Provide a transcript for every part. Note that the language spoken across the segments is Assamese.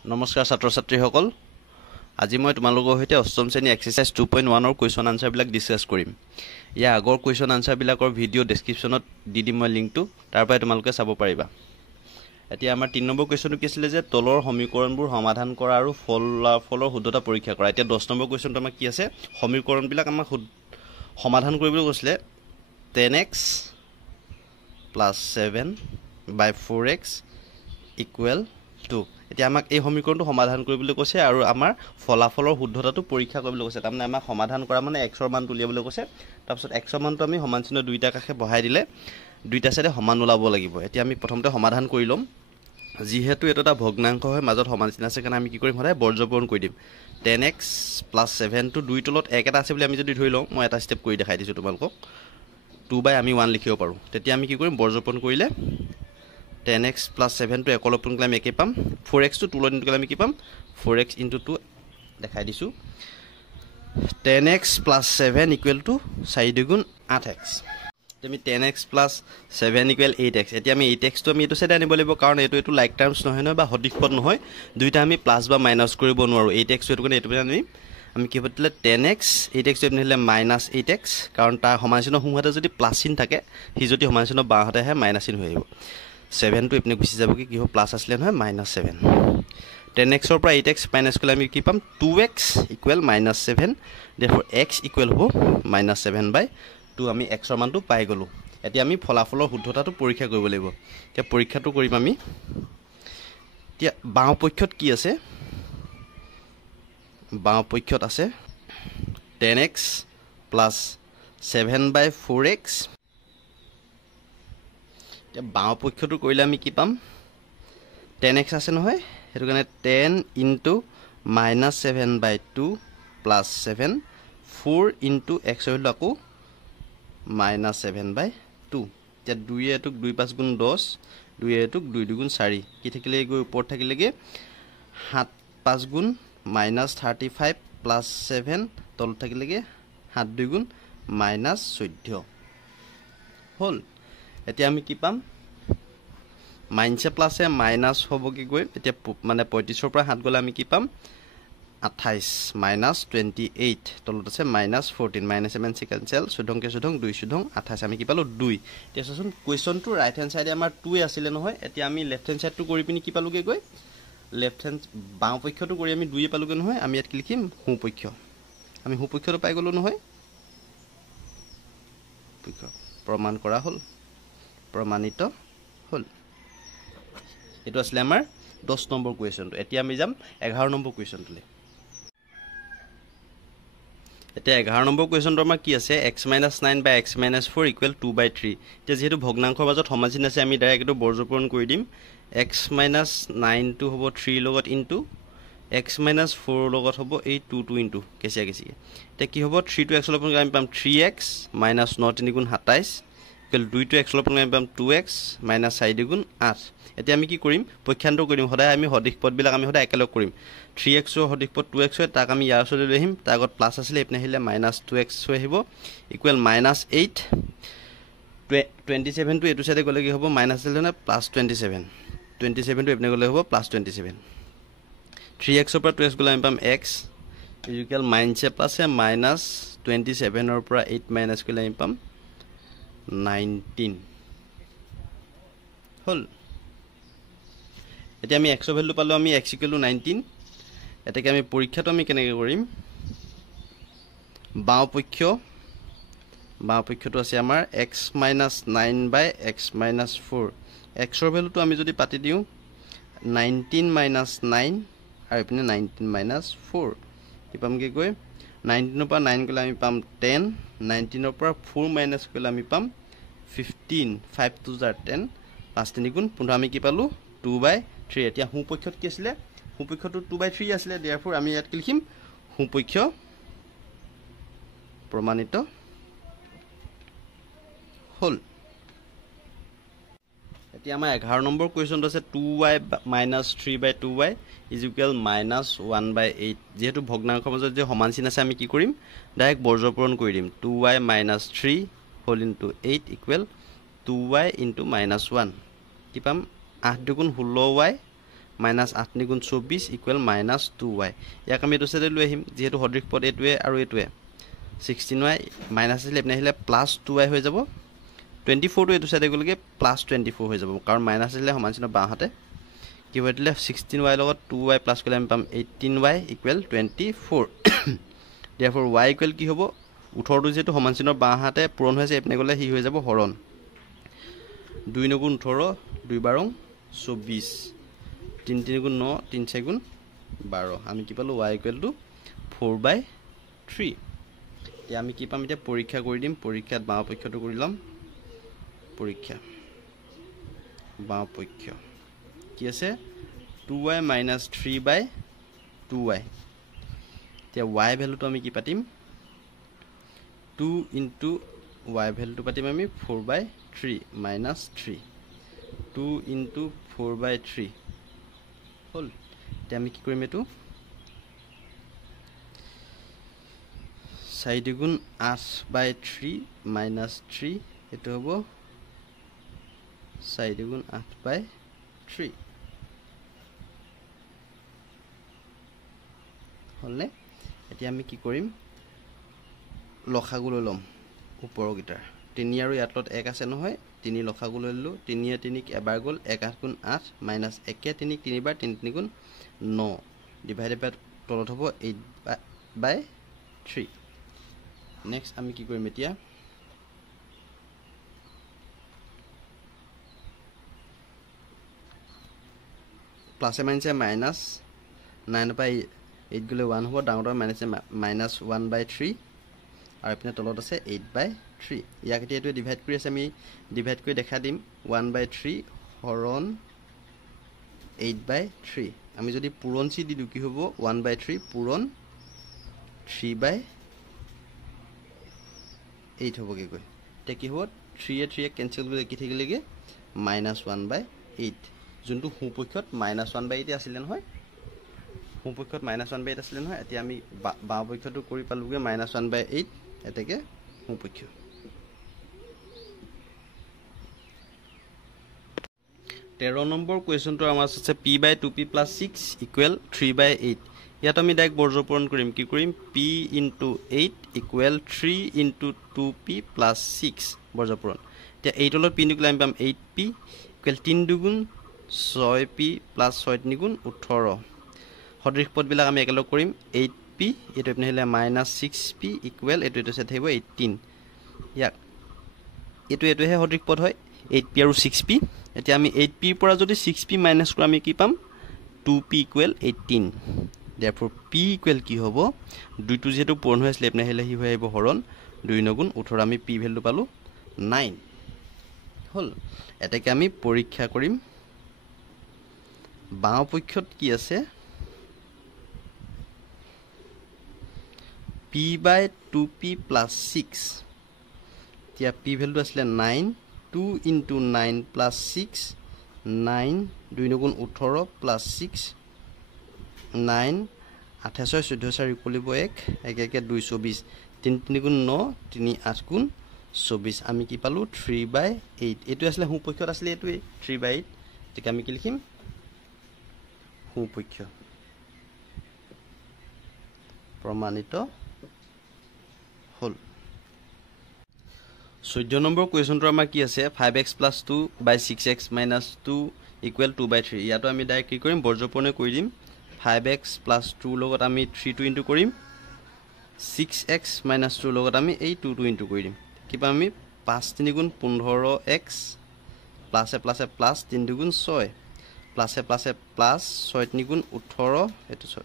নমস্কাৰ ছাত্ৰ ছাত্ৰীসকল আজি মই তোমালোকৰ সৈতে অষ্টম শ্ৰেণী এক্সাৰসাইজ 2.1 ৰ কোৱেশ্চন আনসাৰ বিলাক ডিসকাস কৰিম ইয়া আগৰ কোৱেশ্চন আনসাৰ বিলাকৰ ভিডিও ডেসক্ৰিপচনত দি দিম মই লিংকটো তাৰ পৰাই তোমালোকে চাব পাৰিবা এতিয়া আমাৰ 3 নম্বৰ কোৱেশ্চনটো কি আছিল যে তলৰ সমীকৰণবোৰ সমাধান কৰা আৰু ফলাফলৰ শুদ্ধতা পৰীক্ষা কৰা এতিয়া 10 নম্বৰ কোৱেশ্চনটো আমাৰ কি আছে সমীকৰণবিলাক আমাক সমাধান কৰিবলৈ কৈছিলে 10x + 7/4x = 2 এতিয়া আমাক এই সমীকৰণটো সমাধান কৰিবলৈ কৈছে আৰু আমাৰ ফলাফলৰ শুদ্ধতাটো পৰীক্ষা কৰিবলৈ কৈছে তাৰমানে আমাক সমাধান কৰা মানে x ৰ মান উলিয়াবলৈ কৈছে তাৰপিছত x ৰ মানটো আমি সমান চিহ্ন দুইটা কাষে বহাই দিলে দুইটা সাইডে সমান ওলাব লাগিব এতিয়া আমি প্ৰথমতে সমাধান কৰি লম যেহেতু এটা ভগ্নাংশ হয় মাজত সমান চিহ্ন আছে কাৰণ আমি কি কৰিম সদায় বৰ্জপূৰণ কৰি দিম 10x + 7 টো দুই তলত এক এটা আছে বুলি আমি যদি ধৰি লওঁ মই এটা স্টেপ কৰি দেখাই দিছো তোমালোকক 2 আমি 1 লিখিব পাৰো তেতিয়া আমি কি কৰিম বৰ্জপূৰণ কৰিলে 10x + 7 টো একল পূৰণ কৰিলে একে পাম 4x টো 2 লৈ আমি কি পাম 4x * 2 দেখাই দিছো 10x + 7 = 4 দুগুণ 8x তুমি 10x + 7 = 8x এতিয়া আমি 8x টো আমি এটো সাইডে আনিব লাগিব কাৰণ এটো লাইক টাৰ্মছ নহয় বা সঠিক পদ নহয় দুইটা আমি প্লাস বা মাইনাস কৰিব নোৱাৰো 8x টো এটো কাৰণে আমি কি বদলে 10x 8x টো এনে হলে -8x কাৰণ তাৰ সমান চিহ্ন সোঁহাতে যদি প্লাস চিহ্ন থাকে হি যদি সমান চিহ্ন বাঁহাতে আহে মাইনাস চিহ্ন হৈ আহিব 7 টো ইপনে গুছি যাব কি হ'ব প্লাস আসলে নহয় -7 10x ৰ পৰা 8x মাইনাস কৰিলে আমি কি পাম 2x = -7 therefore x = হ'ব -7/2 আমি x ৰ মানটো পাই গলো এতিয়া আমি ফলাফলৰ শুদ্ধতাটো পৰীক্ষা কৰিব লাগিব এতিয়া পৰীক্ষাটো কৰিম আমি এতিয়া বাওঁ পক্ষত কি আছে বাওঁ পক্ষত আছে 10x + 7/4x এতিয়া বাওঁ পক্ষটো কৰিলে আমি কি পাম 10x আছে নহয় হেতু কাৰণে 10 * -7/2 + 7 4 * x হল আকৌ -7/2 এতিয়া 2 এটুক 2 5 গুণ 10 2 এটুক 2 2 গুণ 4 কি থাকিলে গৈ ওপৰত থাকিলেগে 7 5 গুণ -35 + 7 তলত থাকিলেগে 7 2 গুণ -14 হল এতিয়া আমি কি পাম মাইনাস প্লাসে মাইনাস হ'ব কি গৈ এতিয়া মানে 35 ৰ পৰা 7 গলে আমি কি পাম 28 -28 তলত আছে -14 -7 সেকেন্ড সেল 14 কে 14 2 14 28 আমি কি পালো 2 এতিয়া চোন কোৱেশ্চনটো ৰাইট হ্যান্ড সাইডে আমাৰ 2 আছিল নহয় এতিয়া আমি লেফট হ্যান্ড সাইডটো কৰি পিনি কি পালোগে গৈ লেফট হ্যান্ড বাওঁ পক্ষটো কৰি আমি 2 পালোগে নহয় আমি ইয়াত কি লিখিম সোঁ পক্ষ আমি সোঁ পক্ষটো পাই গলো নহয় পক্ষ প্ৰমাণ কৰা হল প্ৰমাণিত হল এটো আসলে আমাৰ 10 নম্বৰ কোৱেশ্চনটো এতিয়া আমি যাম 11 নম্বৰ কোৱেশ্চনটোলে এতিয়া 11 নম্বৰ কোৱেশ্চনটো আমাৰ কি আছে x - 9 / x - 4 = 2/3 এতিয়া যেহেতু ভগ্নাংশৰ মাজত সমান চিহ্ন আছে আমি ডাইৰেক্ট এটো বৰ্জপূৰণ কৰি দিম x - 9 টো হ'ব 3 লগত ইনটু x - 4 লগত হ'ব এই 2 2 ইনটু কেচিয়া কেচিয়া এতিয়া কি হ'ব 3 টো x লগত পূৰণ আমি পাম 3x - 9 3 গুণ 27 = 2 টো x লগত পূৰণ আমি পাম 2x - 4 2 গুণ 8 এতিয়া আমি কি কৰিম পক্ষান্তৰ কৰিম সদায় আমি সদিশ পদ বিলাক আমি সদায় একেলগ কৰিম 3x ৰ সদিশ পদ 2x হয় তাক আমি ইয়াৰ ওচৰলৈ লৈ আহিম তাৰ আগত প্লাস আছিল ইপনে আহিলে -2x হৈ আহিব ইকুৱেল -8 27 টো এটো সাইডে গলে কি হ'ব মাইনাস আছিল না +27 27 টো ইপনে গলে হ'ব +27 3x ৰ পৰা 2x গলে আমি পাম x ইকুৱেল মাইনাস প্লাসে -27 ৰ পৰা 8 মাইনাস কৰিলে আমি পাম 19 হল এতিয়া আমি x ৰ ভ্যালু পালো আমি x = 19 এটাকে আমি পৰীক্ষাটো আমি কেনেকৈ কৰিম বাওঁ পক্ষটো আছে আমাৰ x - 9/x - 4 x ৰ ভ্যালুটো আমি যদি পাতি দিও 19 - 9 আৰু ইপিনে 19 - 4 কি পাম কি গৈ 19 ৰ পৰা 9 গলে আমি পাম 10 19 ৰ পৰা 4 মাইনাস কৰিলে আমি পাম 15 5 2 10 5 3 গুণ 15 আমি কি পালো 2/3 এতিয়া সোঁ পক্ষত কি আছিল সোঁ পক্ষটো 2/3 আছিল therefore আমি ইয়াত কি লিখিম সোঁ পক্ষ প্ৰমাণিত হল এতিয়া আমাৰ 11 নম্বৰ কোৱেশ্চনটো আছে 2y - 3/2y = -1/8 যেহেতু ভগ্নাংশৰ মাজত যে সমান চিহ্ন আছে আমি কি কৰিম ডাইৰেক্ট বৰ্জপূৰণ কৰি দিম 2y - 3 whole into 8 = 2y * -1 কি পাম 8 2 গুণ 16y minus 8 × 24 equal minus 2y ইয়াক আমি এইটো চাইডে লৈ আহিম যিহেতু সদৃশ পদ এইটোৱে আৰু এইটোৱে 16y মাইনাছ আছিলে এপিনে আহিলে প্লাছ 2y হৈ যাব 24 টো এইটো চাইডে গ'লগে প্লাছ 24 হৈ যাব কাৰণ মাইনাছ আছিলে সমান চিহ্ন বাওঁহাতে কি হৈ দিলে 16y লগত 2y প্লাছ কৰিলে আমি পাম 18y equal 24 therefore y equal কি হ'ব 18 টো যেটো সমান চিহ্নৰ বাওঁহাতে পূৰণ হৈছে এপিনে গ'লে হি হৈ যাব হৰণ 2 × 18 2 বাৰং 24 3 3 × 9 3 4 × 12 আমি কি পালো y ইকুৱেল টু 4/3 এতিয়া আমি কি পাম এতিয়া পৰীক্ষা কৰি দিম পৰীক্ষাত বাওঁ পক্ষটো কৰি লম পৰীক্ষা বাওঁ পক্ষ কি আছে 2y - 3/2y এতিয়া y ভ্যালুটো আমি কি পাতিম 2 * y ভ্যালুটো পাতিম আমি 4/3 - 3 2 * 4/3 হল এতিয়া আমি কি কৰিম এটো 4 × 8/3 - 3 এটো হ'ব 4 × 8/3 হলনে এতিয়া আমি কি কৰিম লখাগু লৈ লম ওপৰৰ গিটাৰ 3 আৰু ইয়াত 1 আছে নহয় 3 লখাগু লৈ ললো 3 য়ে 3 এবাৰ গল 1 8 × 8 মাইনাছ 1 য়ে 3 তিনিবাৰ 3 3 × 9 ডিভাইডেড বাই তলত হ'ব 8/3 নেক্সট আমি কি কৰিম এতিয়া প্লাসে মাইনাসে মাইনাস 9 বাই 8 গলে 1 হ'ব ডাঙৰটা মাইনাসে মাইনাস 1/3 আৰু এপিনে তলত আছে 8/3 ইয়াক এতিয়া এটো ডিভাইড কৰি আছে আমি ডিভাইড কৰি দেখা দিম 1/3 হৰণ 8/3 আমি যদি পূৰণ চি দি কি হ'ব 1/3 পূৰণ 3/8 হ'ব কি কয় তে কি হ'ব 3 এ 3 এ কেনসেল কৰি কি থাকিলেগে -1/8 যোনটো হুপক্ষত -1/8 আছিল নহয় হুপক্ষত -1/8 আছিল নহয় এতিয়া আমি বাও পক্ষটো কৰি পালুগে -1/8 এতেকে হুপক্ষ 13 নম্বৰ কোৱেশ্চনটো আমাৰ আছে p/2p + 6 = 3/8 ইয়াত আমি ডাইৰেক্ট বৰ্জপূৰণ কৰিম কি কৰিম p * 8 = 3 * 2p + 6 বৰ্জপূৰণ এতিয়া 8 লৰ p নিকলে আমি পাম 8p = 3 2 6p + 6 3 18 সদৃশ পদবিলাক আমি একেলগ কৰিম 8p এটো এপিনে হলে -6p = এটো সেট থাকিব 18 ইয়াক এটোহে সদৃশ পদ হয় 8p আৰু 6p এতিয়া আমি 8p ৰ পৰা যদি 6p মাইনাস কৰা আমি কি পাম 2p = 18 therefore p = কি হ'ব 2 টো যেটো পূৰণ হৈ আছিল এপিনে হলে হি হৈ আহিব হৰণ 2 × 18 আমি p ভ্যালু পালো 9 হল এটাকে আমি পৰীক্ষা কৰিম বাও পক্ষত কি আছে p/2p + 6 তিয়া p ভ্যালু আসলে 9 2 * 9 + 6 9 2 × 18 + 6 9 28 14 4 1 1 1 2 24 3 3 × 9 3 8 × 24 আমি কি পালো 3/8 এটো আসলে হুপক্ষত আসলে এটোই 3/8 ঠিক আমি কি লিখিম হুপক্ষ প্ৰমাণিত হল 14 নম্বৰ কোৱেশ্চনটো আমাৰ কি আছে 5x + 2 / 6x - 2 = 2/3 ইয়াতো আমি ডাইৰেক্ট কি কৰিম বৰ্জপূৰণে কৰি দিম 5x + 2 লগত আমি 3 টো ইনটু কৰিম 6x - 2 লগত আমি এই 2 টো ইনটু কৰি দিম কিবা আমি 5 3 × 15x প্লাসে প্লাসে প্লাস 3 2 × 6 প্লাসে প্লাসে প্লাস 6 3 × 18 এটো 6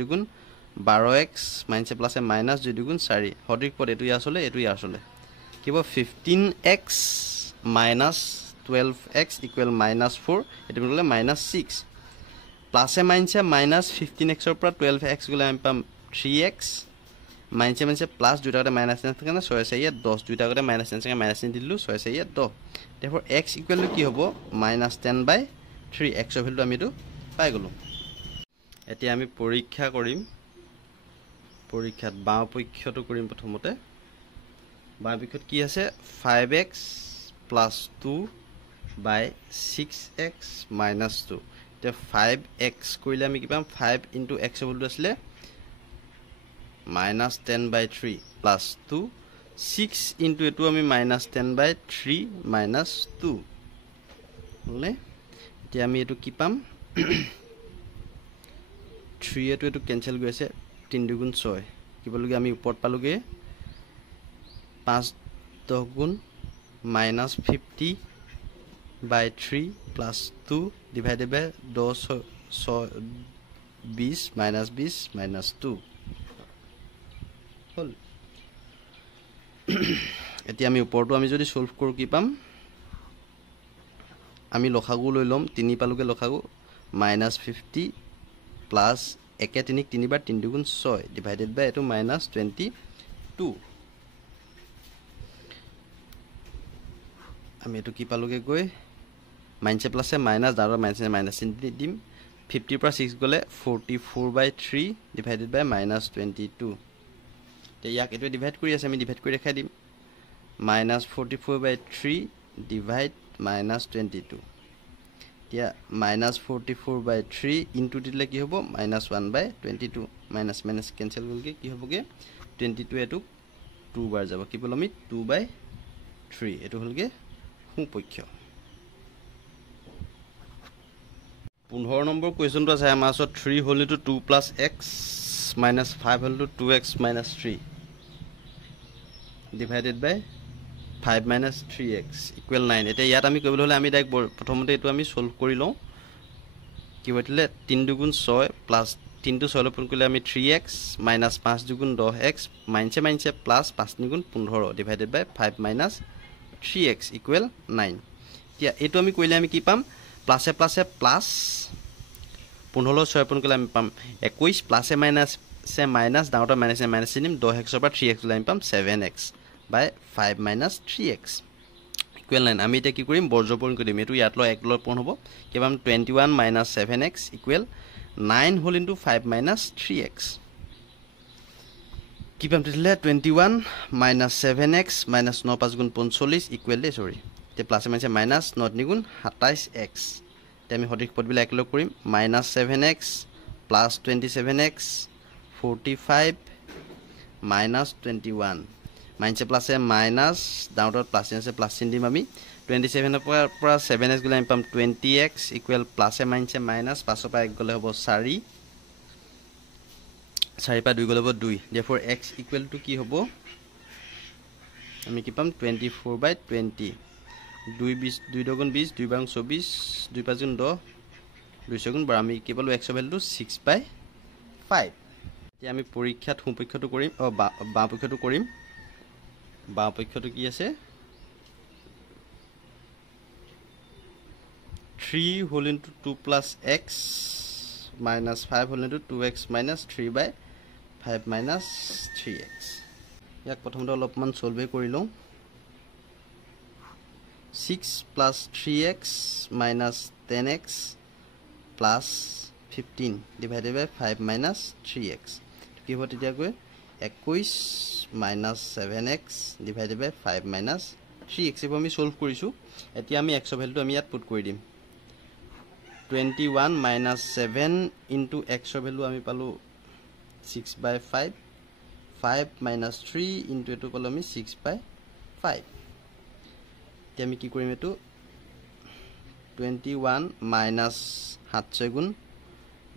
2 × 12x মাইনাসে প্লাসে মাইনাস 2 2 × 4 সঠিক পদ এটো আসলে কিবা 15x - 12x = -4 এটো গলে -6 প্লাসে মাইনাসে মাইনাস 15x ৰ পৰা 12x গলে আমি পাম 3x মাইনাসে মাইনাসে প্লাস দুটাতে মাইনাস থাকে না 6 4 10 দুটাতে মাইনাস থাকে মাইনাস দিলু 6 4 10 therefore x = কি হ'ব -10/3 x ৰ ভ্যালু আমি এটো পাই গলো এতিয়া আমি পৰীক্ষা কৰিম পৰীক্ষাত বাও পক্ষটো কৰিম প্ৰথমতে বাও পক্ষত কি আছে 5x + 2 / 6x - 2 তে 5x কৰিলে আমি কি পাম 5 ইনটু x বলটো আসলে -10/3 প্লাস 2 6 ইনটু এটো আমি -10/3 minus 2 হলে এতিয়া আমি এটো কি পাম 3 এটো ক্যান্সেল গৈছে 3 দুগুণ 6 কি বলগে আমি উপৰত পালোগে 5 10 গুণ -50/3 plus 2 divided by 10 20 minus 2 হল এতিয়া আমি উপৰটো আমি যদি সলভ কৰো কি পাম আমি লখাগু লৈ লম 3 পালোগে লখাগু -50 plus 1 3 3 বাৰ 3 দুগুণ 6 divided by এটো -22 আমি এটো কি পালোগে গৈ মাইনাস প্লাস মাইনাস দাঁড়ৰ মাইনাস দিম 50 পৰা 6 গলে 44/3 divided by -22 তে ইয়াক এটো ডিভাইড কৰি আছে আমি ডিভাইড কৰি দেখাই দিম -44/3 divide -22 তিয়া -44/3 ইনটু দিলে কি হ'ব -1/22 মাইনাস মাইনাস ক্যান্সেল গলকে কি হ'বগে 22 এটো 2 বাৰ যাব কি বল আমি 2/3 এটো হলগে হুপক্ষ 15 নম্বৰ কোৱেশ্চনটো আছে আমাৰ ওচৰত 3 whole into 2 plus x minus 5 whole into 2x minus 3 divided by 5 minus 3x equal 9 এটা ইয়াত আমি কইবল হলে আমি ডাইরেক্ট প্ৰথমতে এটো আমি সলভ কৰি লওঁ কি হইতলে 3 দুগুণ 6 plus 3 টু 6 লপন কৰিলে আমি 3x minus 5 দুগুণ 10x মাইনাসে plus 5 দুগুণ 15 divided by 5 minus 3x equal 9 তিয়া এটো আমি কইলে আমি কি পাম প্লাসে প্লাসে প্লাস 15 6 পন কৰিলে আমি পাম 21 প্লাসে মাইনাসে মাইনাস ডাউটা মাইনাসে মাইনাস নিম 10x পৰা 3x লৈ আমি পাম 7x by 5 minus 3x equal 9 আমি এটা কি কৰিম বৰ্জপন কৰিম এটো ইয়াত ল 1 ল পন হ'ব কি পাম 21 minus 7x equal 9 whole into 5 minus 3x কি পাম তেলে 21 minus 7x minus 9 5 গুণ 45 equal দে সৰি তে প্লাস মাইনাস মাইনাস 9 গুণ 27x তে আমি সঠিক পদবিলা একলগ কৰিম -7x plus 27x 45 minus 21 minus প্লাসে মাইনাস ডাউটত প্লাস আছে প্লাস চিন দিম আমি 27 পৰা 7x গলে আমি পাম 20x ইকুৱেল প্লাসে মাইনাসে মাইনাস 5 পৰা 1 গলে হ'ব 4 4 পৰা 2 গলে হ'ব 2 therefore x equal to কি হ'ব আমি কি পাম 24/20 2 20 2 দুগুণ 20 2 বাং 24 2 5 গুণ 10 2 সেগুণ বাৰ আমি কি পালো x ভ্যালু 6/5 এতিয়া আমি পৰীক্ষাত হুপক্ষটো কৰিম বাপক্ষটো কৰিম বাপক্ষটো কি আছে 3 whole into 2 plus x minus 5 whole into 2x minus 3/5 minus 3x ইয়াক প্ৰথমতে অলপমান সলভ কৰি লওঁ 6 plus 3x minus 10x plus 15 divided by 5 minus 3x কি হ'ব তেতিয়া গৈ 21 minus 7x divided by 5 minus 3x এব আমি সলভ কৰিছো এতিয়া আমি x ভ্যালুটো আমি ইয়াত পুট কৰি দিম 21 minus 7 into x ভ্যালু আমি পালো 6/5 5 minus 3 into এটো পালো আমি 6/5 তে আমি কি কৰিম এটো 21 minus 7 গুণ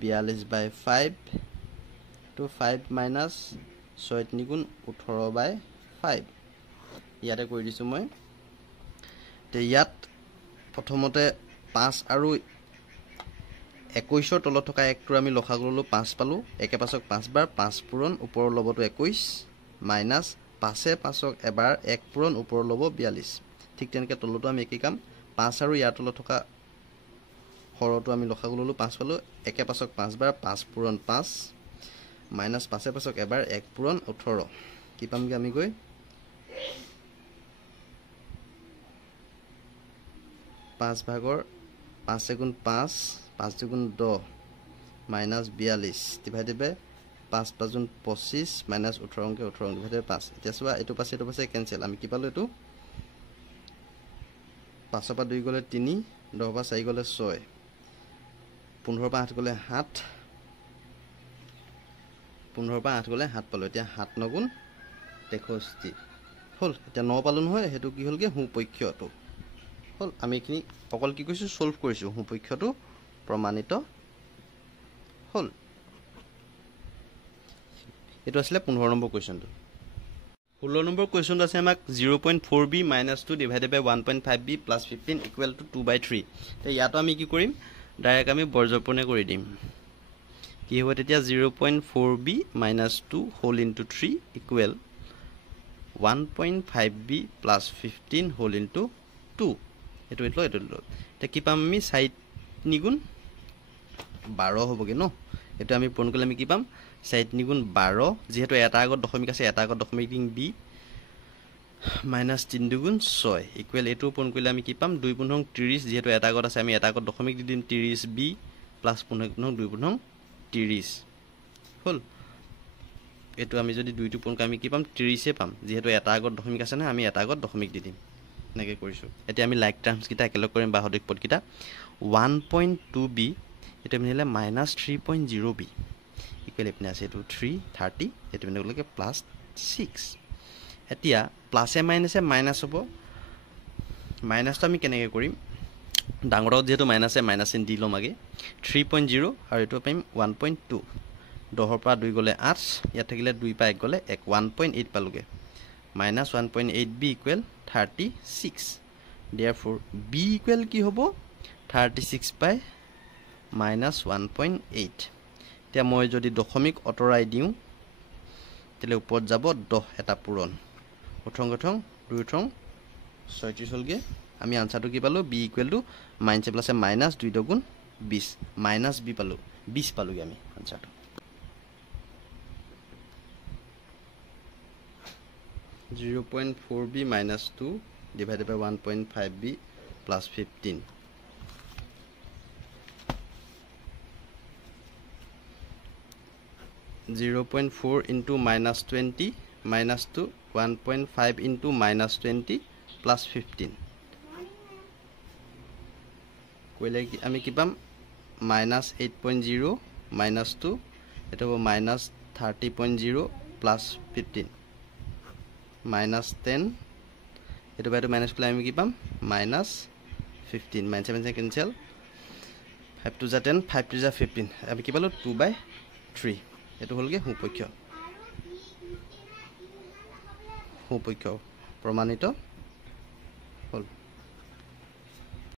42/5 to 5 minus 6 গুণ 18/5 ইয়াতে কৰি দিছো মই তে ইয়াত প্ৰথমতে 5 আৰু 21 তলত থকা একটো আমি লখাগুলো 5 পালো একে পাছক 5 বাৰ 5 পূৰণ ওপৰৰ লবটো 21 মাইনাস 5 পাছক এবাৰ 1 পূৰণ ওপৰৰ লব 42 ঠিক তেনেকৈ তলটো আমি একে কাম 5 আৰু ইয়াৰ তলত থকা হৰটো আমি লখাগুলো 5 পালো একে পাছক 5 বাৰ 5 পূৰণ 5 মাইনাস 5 পাছক এবাৰ 1 পূৰণ 18 কি পামগে আমি গৈ 5 ভাগৰ 5 গুণ 5 5 গুণ 10 minus 42 divided by 5 5 গুণ 25 minus 18 অংকে 18 divided by 5 এতিয়া সোৱা এটো পাছে ক্যান্সেল আমি কি পালো এটো 5 পৰা 2 গলে 3 10 পৰা 4 গলে 6 15 পৰা 8 গ'লে 7 15 পৰা 8 গ'লে 7 পালোঁ এতিয়া 7 9 গুণ 63 হ'ল এতিয়া 9 পালোঁ নহয় হেতু কি হ'লগে সুপক্ষটো হ'ল আমি এখিনি অকল কি কৈছো সলভ কৰিছো সুপক্ষটো প্ৰমাণিত হ'ল এটো আসলে 15 নম্বৰ কোৱেশ্চনটো 16 নম্বৰ কোৱেশ্চনটো আছে আমাক 0.4b - 2 divided by 1.5b plus 15 equal to 2/3 তে ইয়াতো আমি কি কৰিম ডাইৰেক্ট আমি বৰ্জপনে কৰি দিম কি হ'ব তেতিয়া 0.4b - 2 whole into 3 equal 1.5b plus 15 whole into 2 এটো তে কি পাম আমি সাইড নিগুণ 12 হ'বগে ন এটো আমি পূৰণ কৰিলে আমি কি পাম সাইড নিগুণ 12 যেহেতু এটা আগত দশমিক আছে এটা আগত দশমিক দিম b - 3 দুগুণ 6 ইকুৱেল এটো পূৰণ কৰিলে আমি কি পাম 2 গুণ 30 যেহেতু এটা আগত আছে আমি এটা আগত দশমিক দি দিম 30b প্লাস 15 গুণ 2 গুণ 30 হল এটো আমি যদি 2 টো পূৰণ কৰি আমি কি পাম 30 এ পাম যেহেতু এটা আগত দশমিক আছে না আমি এটা আগত দশমিক দি দিম নেকে কৰিছো এতিয়া আমি লাইক টাৰ্মস কিটা একেলগ কৰিম বাহদিক পদ কিটা 1.2b এটা মিলে -3.0b ইকুৱেল এপিনে আছে এটো 330 এটো মিলে গলকে +6 এতিয়া প্লাসে মাইনাসে মাইনাস হ'ব মাইনাসটো আমি কেনেকে কৰিম ডাঙৰত যেহেতু minus A minus in the লম আগে 3.0 আৰু এটো পাইম 1.2 10 পৰা 2 গলে 8 ইয়াত থাকিলে 2 পৰা 1 গলে 1.8 পালোগে -1.8b equal 36 therefore b equal কি হ'ব 36 by -1.8 তে মই যদি দশমিক অতৰাই দিও তেলে ওপৰত যাব 10 এটা পূৰণ প্ৰথম 2 থং 36 হলগে আমি আনসাৰটো কি পালো b equal to -a plus -2 দুগুণ 20 -b পালো 20 পালোগে আমি আনসাৰটো (0.4b - 2 divided by 1.5b plus 15 0.4 into -20 minus 2 1.5 into -20 plus 15 কইলে আমি কি পাম -8.0 minus 2 এটা হ'ব -30.0 plus 15 -10 এটো বাইটো মাইনাস করলে আমি কি পাম -15 -7 ক্যান্সেল 5 to 10 5 to 15 আমি কি পালো 2/3 এটো হলগে সুপক্ষ প্রমাণিত হল